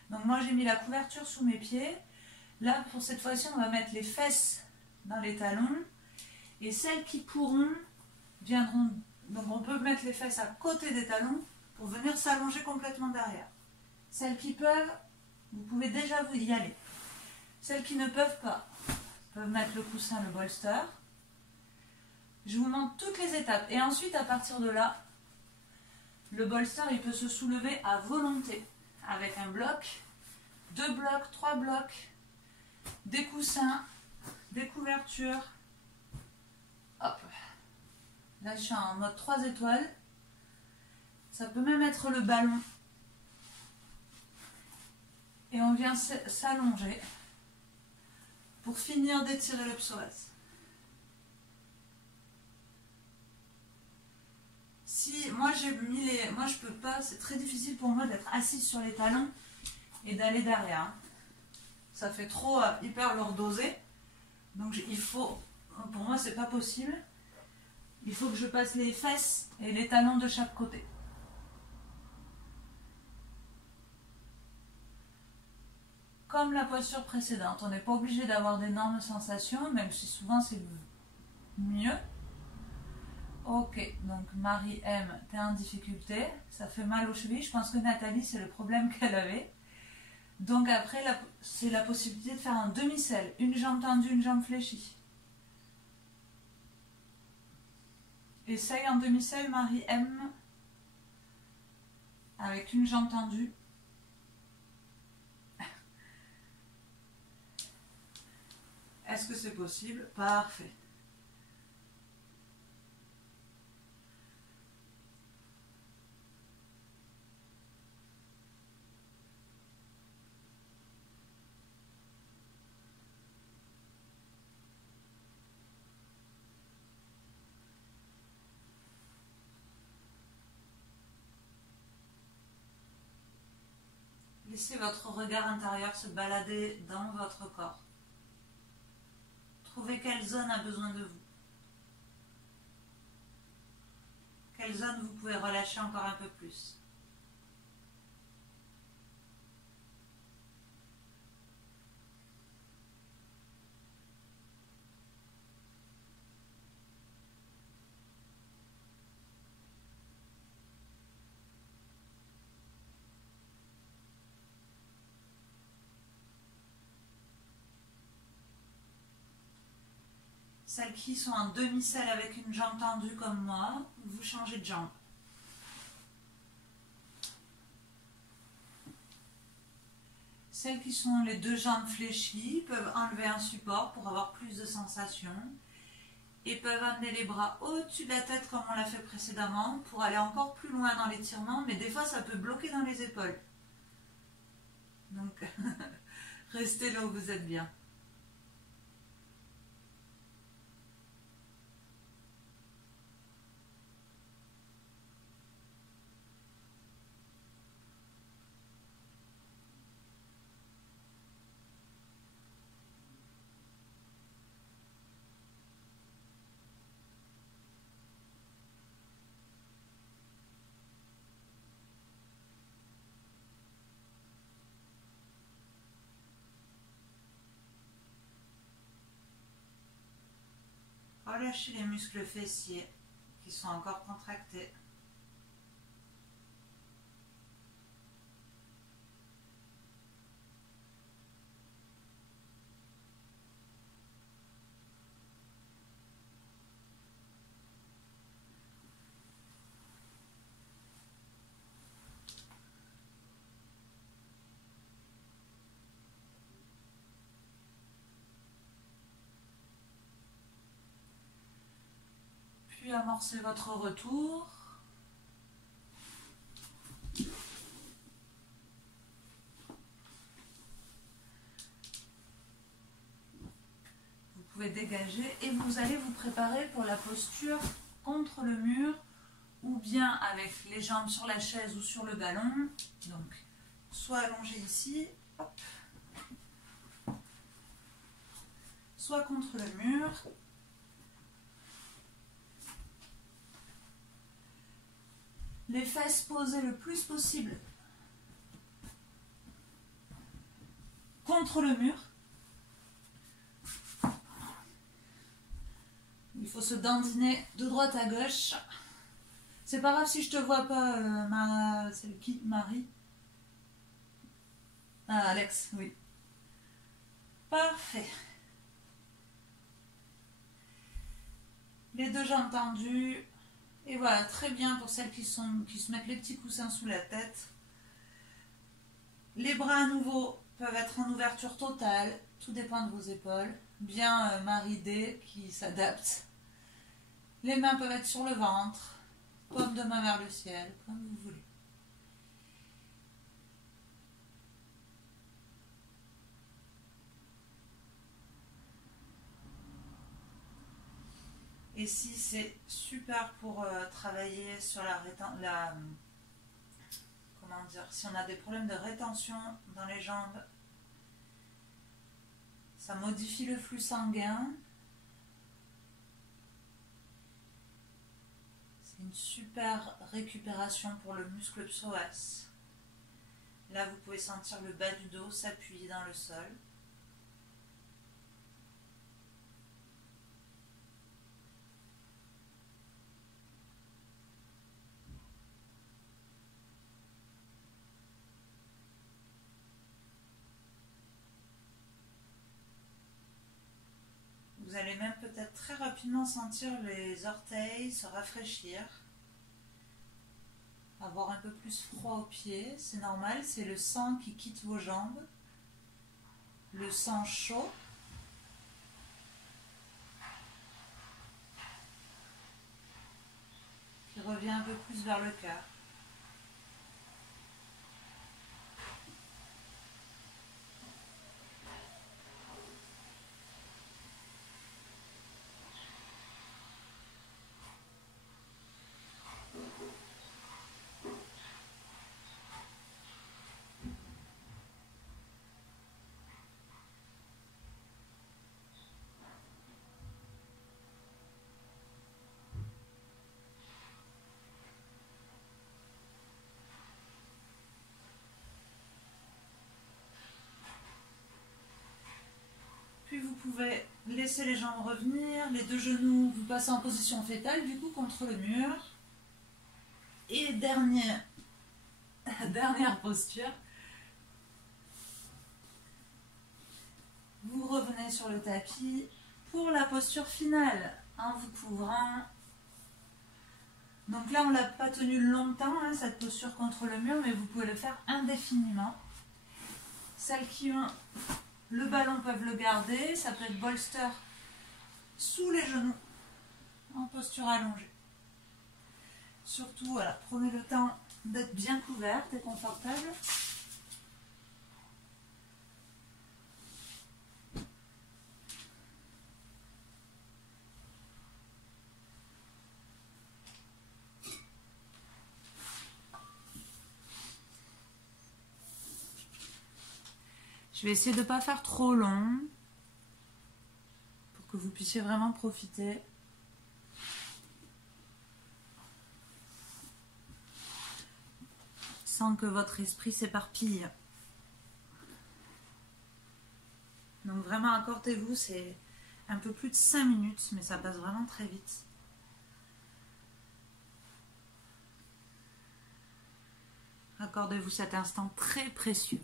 Donc moi j'ai mis la couverture sous mes pieds. Là pour cette fois-ci on va mettre les fesses dans les talons. Et celles qui pourront viendront. Donc on peut mettre les fesses à côté des talons pour venir s'allonger complètement derrière. Celles qui peuvent, vous pouvez déjà vous y aller. Celles qui ne peuvent pas, peuvent mettre le coussin, le bolster. Je vous montre toutes les étapes. Et ensuite, à partir de là, le bolster, il peut se soulever à volonté. Avec un bloc, 2 blocs, 3 blocs, des coussins, des couvertures. Hop. Là, je suis en mode 3 étoiles. Ça peut même être le ballon. Et on vient s'allonger pour finir d'étirer le psoas. Si moi j'ai mis les, moi je peux pas, c'est très difficile pour moi d'être assise sur les talons et d'aller derrière. Ça fait trop hyper lordosé. Donc il faut, pour moi c'est pas possible. Il faut que je passe les fesses et les talons de chaque côté. Comme la posture précédente, on n'est pas obligé d'avoir d'énormes sensations, même si souvent c'est mieux. Ok, donc Marie M, t'es en difficulté, ça fait mal aux chevilles. Je pense que Nathalie, c'est le problème qu'elle avait. Donc après, c'est la possibilité de faire un demi-selle, une jambe tendue, une jambe fléchie. Essaye en demi-selle, Marie M, avec une jambe tendue. Est-ce que c'est possible? Parfait. Laissez votre regard intérieur se balader dans votre corps. Trouvez quelle zone a besoin de vous. Quelle zone vous pouvez relâcher encore un peu plus. Celles qui sont en demi-selle avec une jambe tendue comme moi, vous changez de jambe. Celles qui sont les 2 jambes fléchies peuvent enlever un support pour avoir plus de sensations et peuvent amener les bras au-dessus de la tête comme on l'a fait précédemment pour aller encore plus loin dans l'étirement, mais des fois ça peut bloquer dans les épaules. Donc restez là où vous êtes bien. Relâchez les muscles fessiers qui sont encore contractés. Puis amorcez votre retour. Vous pouvez dégager et vous allez vous préparer pour la posture contre le mur ou bien avec les jambes sur la chaise ou sur le ballon. Donc, soit allongé ici, hop, soit contre le mur. Les fesses posées le plus possible contre le mur. Il faut se dandiner de droite à gauche. C'est pas grave si je te vois pas, c'est qui? Marie? Ah, Alex, oui. Parfait. Les deux jambes tendues. Et voilà, très bien pour celles qui se mettent les petits coussins sous la tête. Les bras à nouveau peuvent être en ouverture totale. Tout dépend de vos épaules. Bien maridés qui s'adaptent. Les mains peuvent être sur le ventre. Paume de main vers le ciel, comme vous voulez. Et si c'est super pour travailler sur comment dire, si on a des problèmes de rétention dans les jambes, ça modifie le flux sanguin. C'est une super récupération pour le muscle psoas. Là, vous pouvez sentir le bas du dos s'appuyer dans le sol. Vous allez même peut-être très rapidement sentir les orteils se rafraîchir, avoir un peu plus froid aux pieds, c'est normal, c'est le sang qui quitte vos jambes, le sang chaud. Qui revient un peu plus vers le cœur. Puis vous pouvez laisser les jambes revenir, les deux genoux, vous passez en position fétale, du coup contre le mur. Et dernière posture. Vous revenez sur le tapis pour la posture finale, en vous couvrant. Donc là, on ne l'a pas tenu longtemps, hein, cette posture contre le mur, mais vous pouvez le faire indéfiniment. Celles qui ont le ballon peuvent le garder, ça peut être bolster sous les genoux, en posture allongée. Surtout, voilà, prenez le temps d'être bien couverte et confortable. Je vais essayer de ne pas faire trop long pour que vous puissiez vraiment profiter. Sans que votre esprit s'éparpille. Donc vraiment accordez-vous, c'est un peu plus de 5 minutes, mais ça passe vraiment très vite. Accordez-vous cet instant très précieux.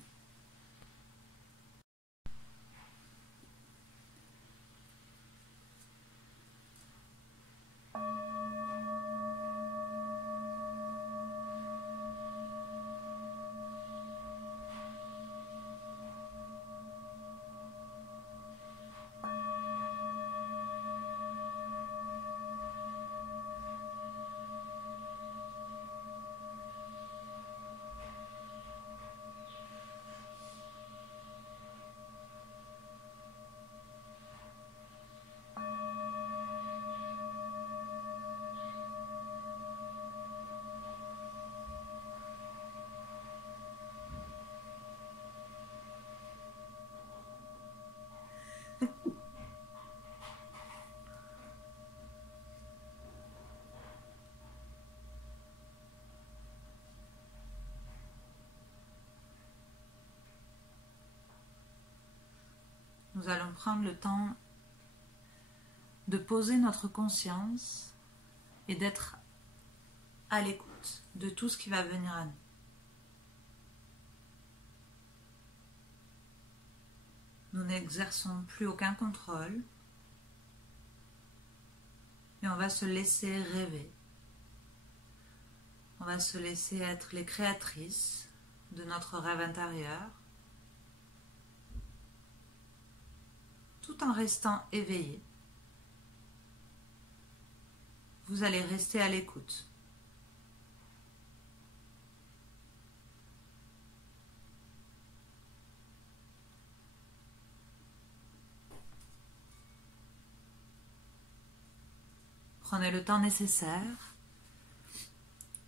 nous allons prendre le temps de poser notre conscience et d'être à l'écoute de tout ce qui va venir à nous. Nous n'exerçons plus aucun contrôle et on va se laisser rêver. On va se laisser être les créatrices de notre rêve intérieur, tout en restant éveillé. Vous allez rester à l'écoute. Prenez le temps nécessaire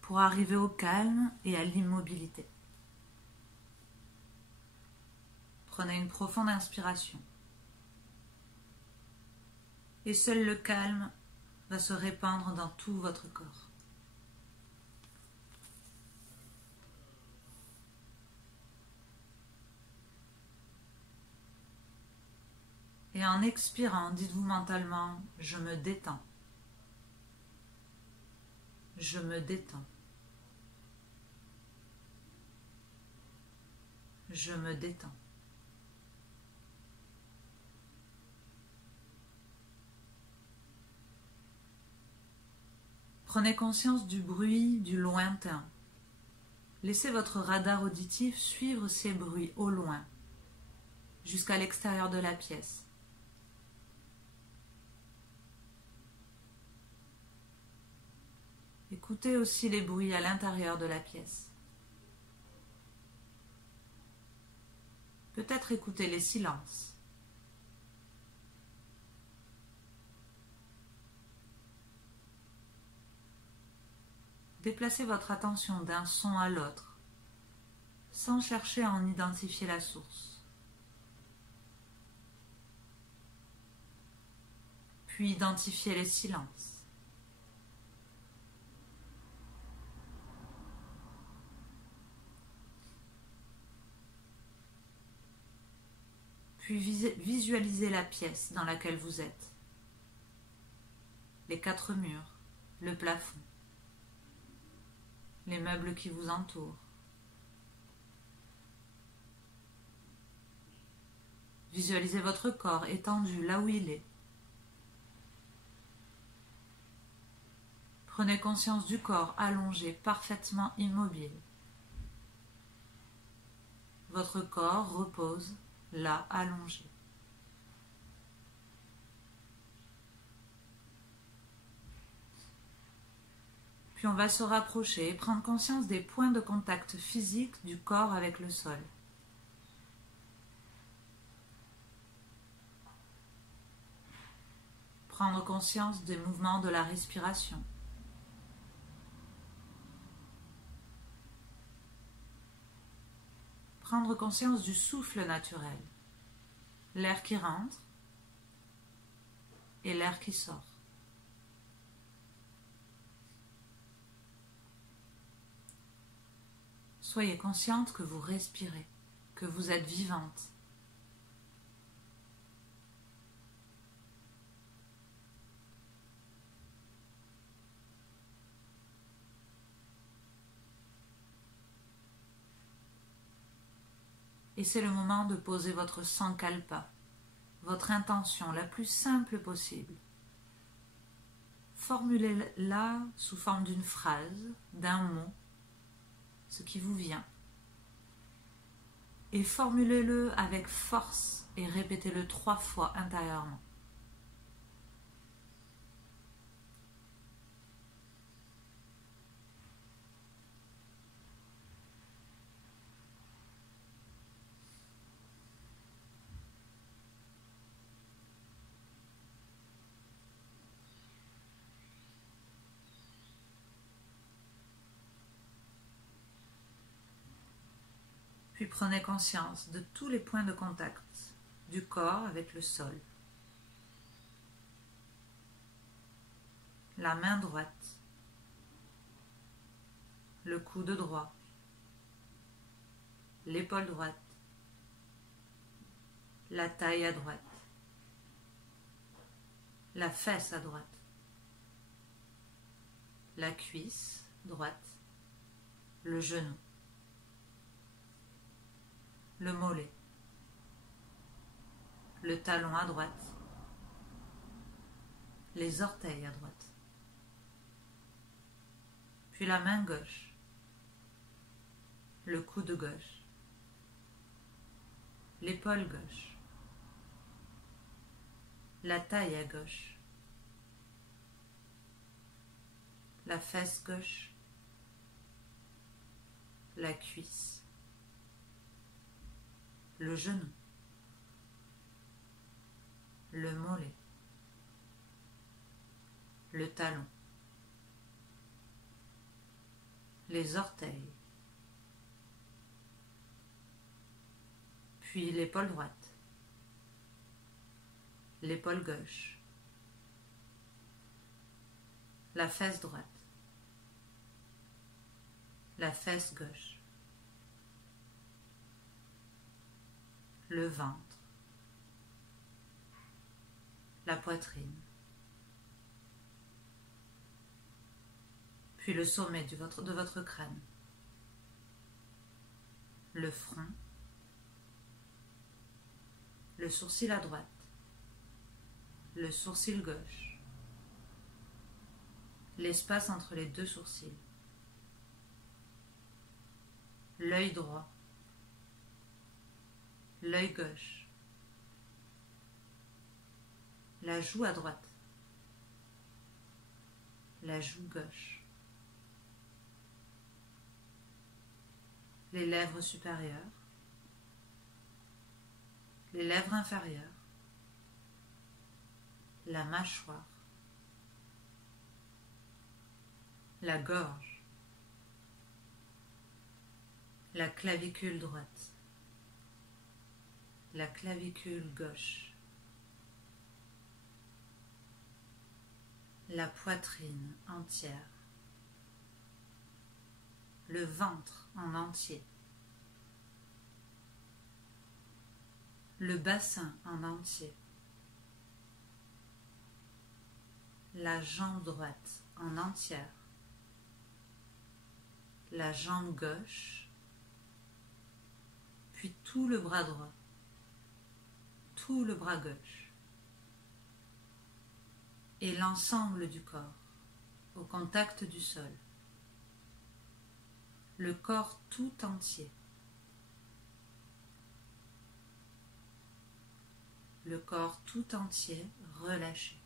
pour arriver au calme et à l'immobilité. Prenez une profonde inspiration. Et seul le calme va se répandre dans tout votre corps. Et en expirant, dites-vous mentalement, je me détends. Je me détends. Je me détends. Prenez conscience du bruit du lointain. Laissez votre radar auditif suivre ces bruits au loin, jusqu'à l'extérieur de la pièce. Écoutez aussi les bruits à l'intérieur de la pièce. Peut-être écoutez les silences. Déplacez votre attention d'un son à l'autre, sans chercher à en identifier la source. Puis identifiez les silences. Puis visualisez la pièce dans laquelle vous êtes. Les 4 murs, le plafond, les meubles qui vous entourent. Visualisez votre corps étendu là où il est. Prenez conscience du corps allongé, parfaitement immobile. Votre corps repose là, allongé. Puis on va se rapprocher et prendre conscience des points de contact physique du corps avec le sol. Prendre conscience des mouvements de la respiration. Prendre conscience du souffle naturel, l'air qui rentre et l'air qui sort. Soyez consciente que vous respirez, que vous êtes vivante. Et c'est le moment de poser votre sankalpa, votre intention la plus simple possible. Formulez-la sous forme d'une phrase, d'un mot, ce qui vous vient. Et formulez-le avec force et répétez-le 3 fois intérieurement. Puis prenez conscience de tous les points de contact du corps avec le sol. La main droite, le coude droit, l'épaule droite, la taille à droite, la fesse à droite, la cuisse droite, le genou, le mollet, le talon à droite, les orteils à droite, puis la main gauche, le coude gauche, l'épaule gauche, la taille à gauche, la fesse gauche, la cuisse, le genou, le mollet, le talon, les orteils, puis l'épaule droite, l'épaule gauche, la fesse droite, la fesse gauche, le ventre, la poitrine, puis le sommet de votre crâne, le front, le sourcil à droite, le sourcil gauche, l'espace entre les deux sourcils, l'œil droit, l'œil gauche, la joue à droite, la joue gauche, les lèvres supérieures, les lèvres inférieures, la mâchoire, la gorge, la clavicule droite, la clavicule gauche, la poitrine entière, le ventre en entier, le bassin en entier, la jambe droite en entière, la jambe gauche, puis tout le bras droit, tout le bras gauche, et l'ensemble du corps au contact du sol, le corps tout entier, le corps tout entier relâché.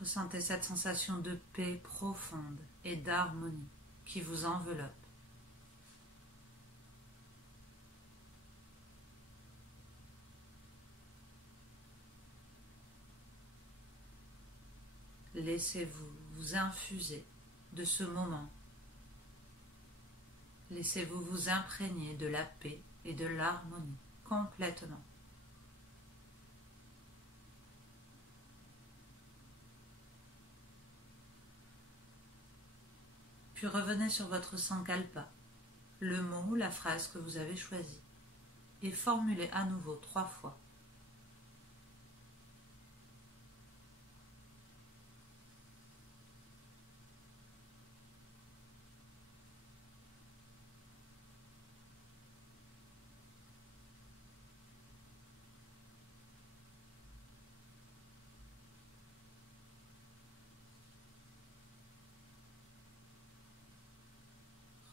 Ressentez cette sensation de paix profonde et d'harmonie qui vous enveloppe. Laissez-vous vous infuser de ce moment. Laissez-vous vous imprégner de la paix et de l'harmonie complètement. Puis revenez sur votre sankalpa, le mot ou la phrase que vous avez choisi, et formulez à nouveau 3 fois.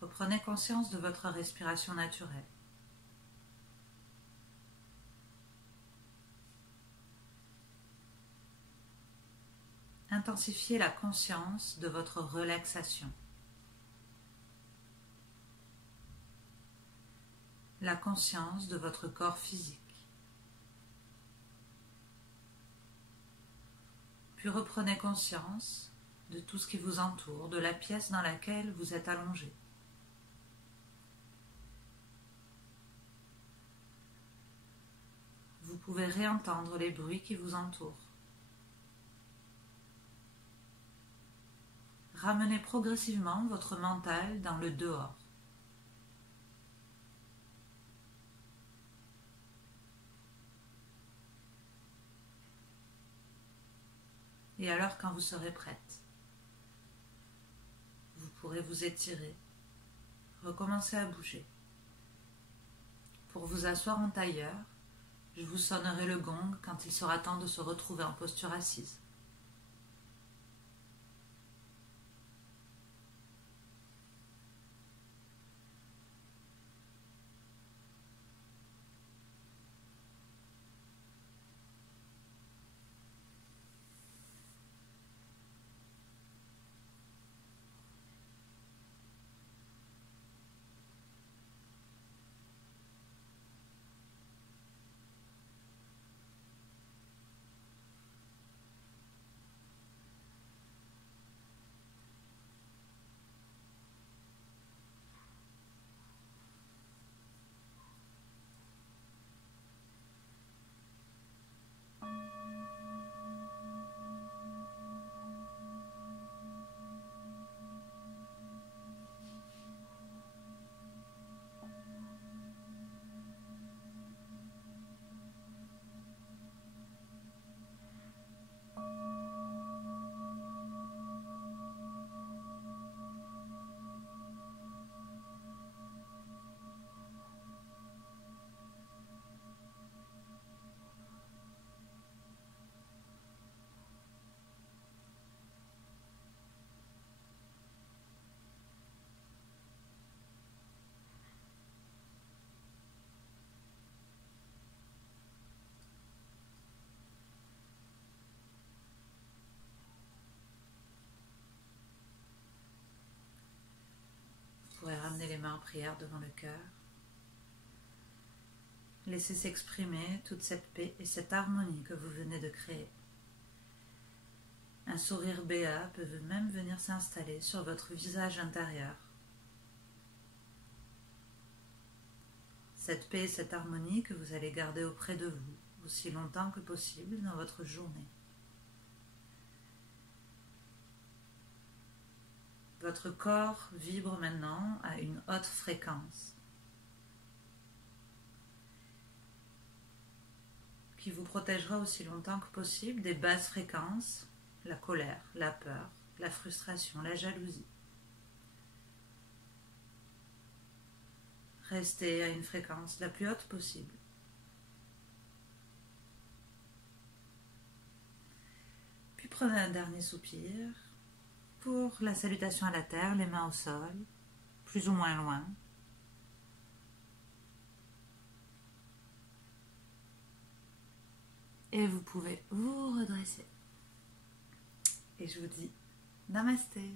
Reprenez conscience de votre respiration naturelle. Intensifiez la conscience de votre relaxation. La conscience de votre corps physique. Puis reprenez conscience de tout ce qui vous entoure, de la pièce dans laquelle vous êtes allongé. Vous pouvez réentendre les bruits qui vous entourent. Ramenez progressivement votre mental dans le dehors. Et alors, quand vous serez prête, vous pourrez vous étirer, recommencer à bouger. Pour vous asseoir en tailleur, je vous sonnerai le gong quand il sera temps de se retrouver en posture assise. Vous pourrez ramener les mains en prière devant le cœur. Laissez s'exprimer toute cette paix et cette harmonie que vous venez de créer. Un sourire béat peut même venir s'installer sur votre visage intérieur. Cette paix et cette harmonie que vous allez garder auprès de vous aussi longtemps que possible dans votre journée. Votre corps vibre maintenant à une haute fréquence qui vous protégera aussi longtemps que possible des basses fréquences, la colère, la peur, la frustration, la jalousie. Restez à une fréquence la plus haute possible. Puis prenez un dernier soupir pour la salutation à la terre, les mains au sol, plus ou moins loin. Et vous pouvez vous redresser. Et je vous dis Namasté.